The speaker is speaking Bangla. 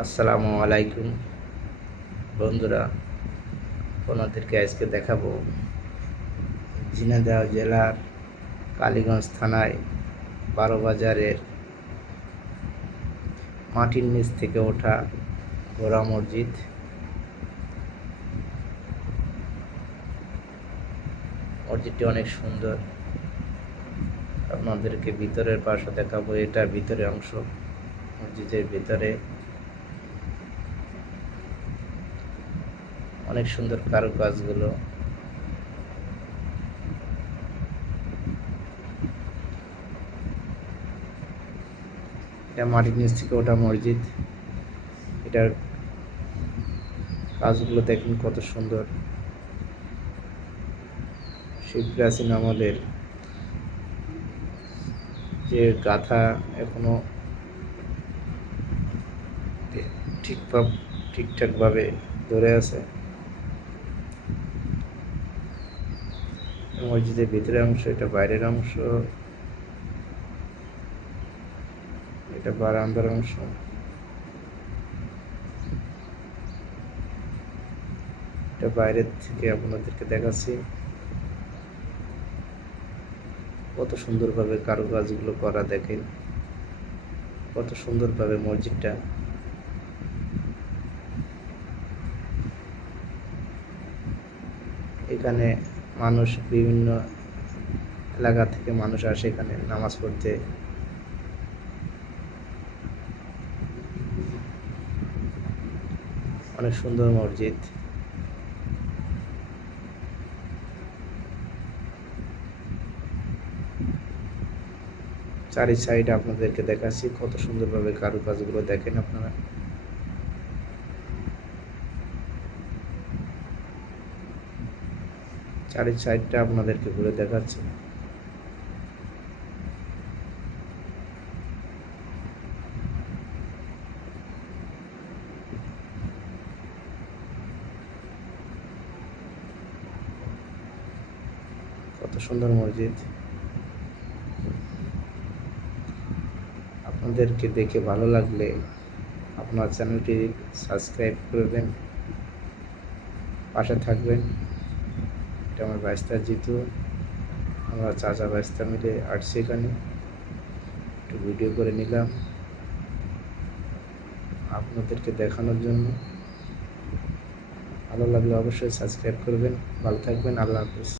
আসসালামু আলাইকুম বন্ধুরা, আপনাদেরকে আজকে দেখাবো ঝিনাইদহ জেলার কালীগঞ্জ থানায় 12 বাজারের মাটির নিচ থেকে ওঠা গোড়া মসজিদ। মসজিদটি অনেক সুন্দর। আপনাদেরকে ভিতরের পাশে দেখাবো। এটা ভিতরের অংশ। মসজিদের ভিতরে অনেক সুন্দর কারুকাজগুলো। এটা মাটির নিচ থেকে ওঠা মসজিদ। এটার কাজগুলো দেখুন কত সুন্দর। সেই প্রাচীন আমলের যে গাথা এখনো ঠিকঠাকভাবে ধরে আছে। মসজিদের ভিতরের অংশ, এটা বাইরের অংশ, এটা বারান্দার অংশ। এটা বাইরের থেকে আপনাদেরকে দেখাচ্ছি। কত সুন্দরভাবে কারুকাজগুলো করা, দেখেন কত সুন্দরভাবে মসজিদটা। এখানে মানুষ বিভিন্ন এলাকা থেকে মানুষ আসে এখানে নামাজ পড়তে। অনেক সুন্দর মসজিদ। চারি সাইড আপনাদেরকে দেখাচ্ছি কত সুন্দরভাবে কারুকাজগুলো, দেখেন আপনারা। চারি সাইডটা আপনাদেরকে ঘুরে দেখাচ্ছি। কত সুন্দর মসজিদ। আপনাদেরকে দেখে ভালো লাগলে আপনার চ্যানেলটি সাবস্ক্রাইব করবেন, পাশে থাকবেন। এটা আমার বাইস্তা জিতু, আমরা চাচা বাইস্তা মিলে আসছি এখানে, একটু ভিডিও করে নিলাম আপনাদেরকে দেখানোর জন্য। ভালো লাগলে অবশ্যই সাবস্ক্রাইব করবেন। ভালো থাকবেন। আল্লাহ হাফেজ।